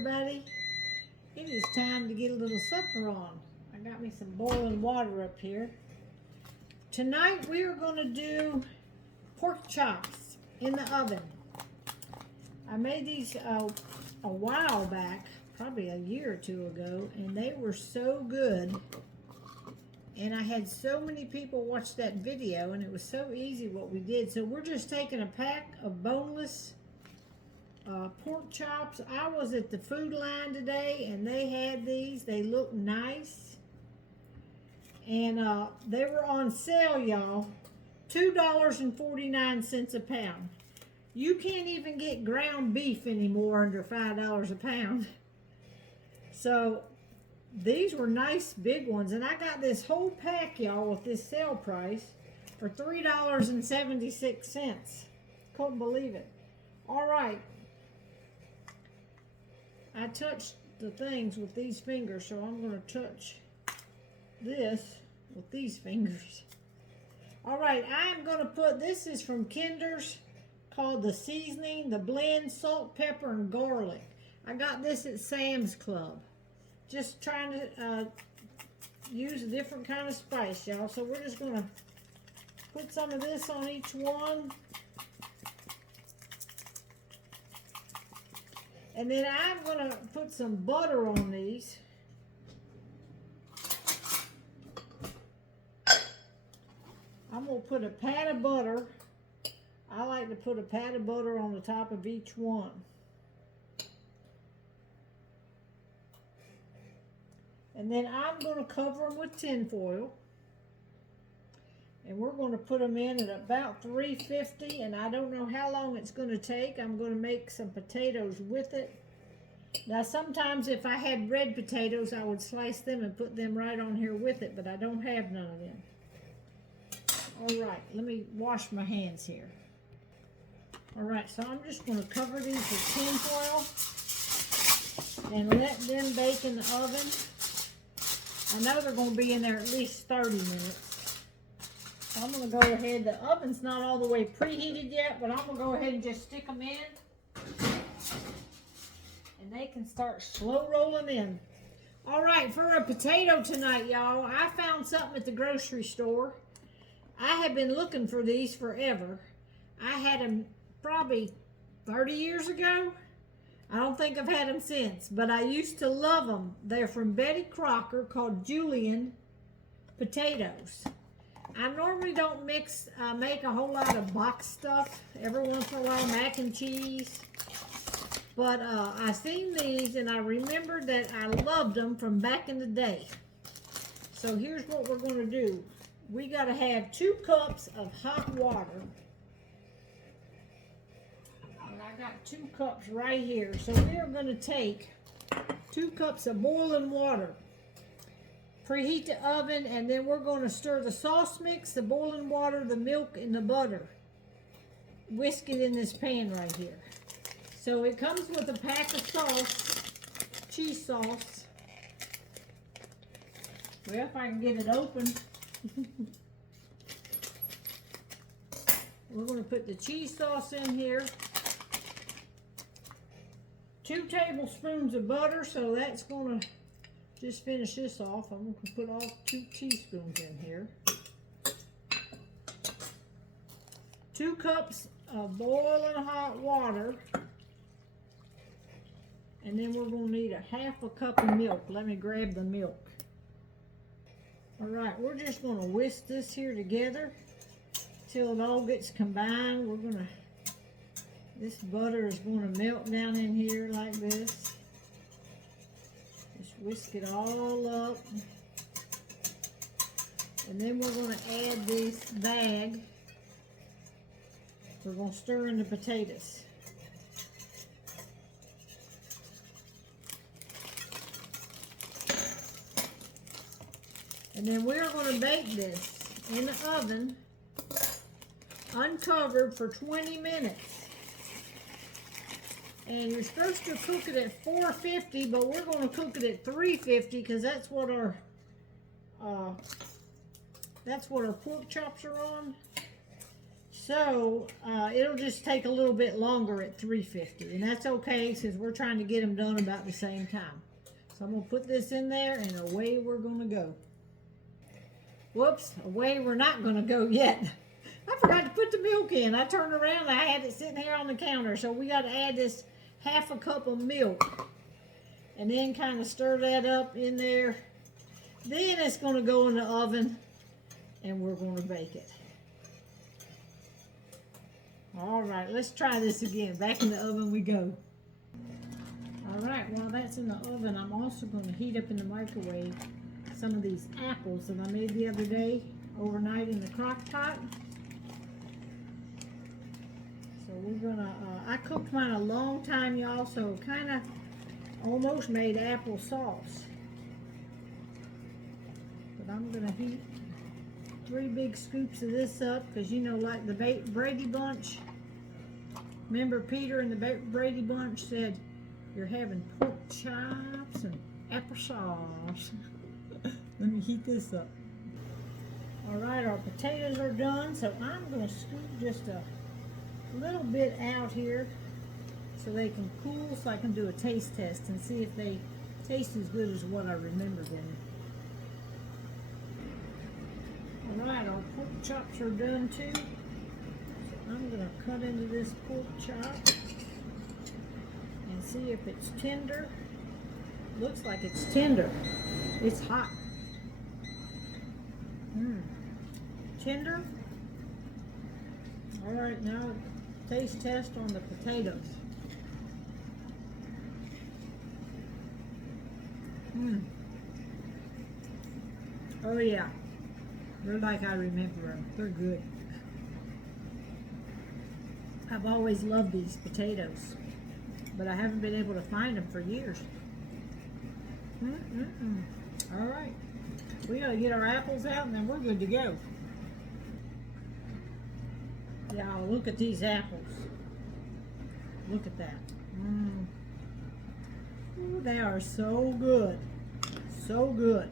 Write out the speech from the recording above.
everybody. It is time to get a little supper on. I got me some boiling water up here. Tonight we are going to do pork chops in the oven. I made these a while back, probably a year or two ago, and they were so good. And I had so many people watch that video, and it was so easy what we did. So we're just taking a pack of boneless pork chops. I was at the food line today, and they had these. They look nice. And they were on sale, y'all. $2.49 a pound. You can't even get ground beef anymore under $5 a pound. So these were nice big ones, and I got this whole pack, y'all, with this sale price for $3.76. Couldn't believe it. All right. I touched the things with these fingers, so I'm going to touch this with these fingers. All right, I'm going to put, this is from Kinder's, called the seasoning, the blend, salt, pepper, and garlic. I got this at Sam's Club. Just trying to use a different kind of spice, y'all. So we're just going to put some of this on each one. And then I'm going to put some butter on these. I'm going to put a pat of butter. I like to put a pat of butter on the top of each one. And then I'm going to cover them with tin foil. And we're going to put them in at about 350. And I don't know how long it's going to take. I'm going to make some potatoes with it. Now sometimes if I had red potatoes, I would slice them and put them right on here with it. But I don't have none of them. All right, let me wash my hands here. All right, so I'm just going to cover these with tin foil and let them bake in the oven. I know they're going to be in there at least 30 minutes. So I'm going to go ahead. The oven's not all the way preheated yet, but I'm going to go ahead and just stick them in. And they can start slow rolling in. All right, for a potato tonight, y'all, I found something at the grocery store. I have been looking for these forever. I had them probably 30 years ago. I don't think I've had them since, but I used to love them. They're from Betty Crocker, called Julian Potatoes. I normally don't make a whole lot of box stuff. Every once in a while, mac and cheese. But I seen these, and I remembered that I loved them from back in the day. So here's what we're going to do. We got to have 2 cups of hot water. And I got 2 cups right here. So we are going to take 2 cups of boiling water. Preheat the oven, and then we're going to stir the sauce mix, the boiling water, the milk, and the butter. Whisk it in this pan right here. So it comes with a pack of sauce, cheese sauce. Well, if I can get it open. We're going to put the cheese sauce in here. 2 tablespoons of butter, so that's going to just finish this off. I'm going to put all 2 teaspoons in here. 2 cups of boiling hot water. And then we're going to need a half a cup of milk. Let me grab the milk. All right, we're just going to whisk this here together till it all gets combined. We're going to, this butter is going to melt down in here like this. Just whisk it all up. And then we're going to add this bag. We're going to stir in the potatoes. And then we're going to bake this in the oven, uncovered, for 20 minutes. And you're supposed to cook it at 450, but we're going to cook it at 350 because that's what our pork chops are on. So it'll just take a little bit longer at 350, and that's okay since we're trying to get them done about the same time. So I'm gonna put this in there, and away we're gonna go. Whoops, away we're not gonna go yet. I forgot to put the milk in. I turned around and I had it sitting here on the counter. So we got to add this half a cup of milk, and then kind of stir that up in there. Then it's going to go in the oven, and we're going to bake it. All right, let's try this again. Back in the oven we go. All right, while that's in the oven, I'm also going to heat up in the microwave some of these apples that I made the other day overnight in the crock pot. So we're gonna, I cooked mine a long time, y'all, so kind of almost made apple sauce. But I'm gonna heat 3 big scoops of this up, because you know, like the Brady Bunch, remember Peter and the Brady Bunch said, you're having pork chops and applesauce. Let me heat this up. All right, our potatoes are done, so I'm gonna scoop just a little bit out here so they can cool, so I can do a taste test and see if they taste as good as what I remember them. All right, our pork chops are done too. So I'm gonna cut into this pork chop and see if it's tender. Looks like it's tender. It's hot. Tender. All right, now taste test on the potatoes. Oh yeah, they're like I remember them. They're good. I've always loved these potatoes, but I haven't been able to find them for years. All right, we gotta get our apples out and then we're good to go. Y'all, look at these apples. Look at that. Ooh, they are so good. So good.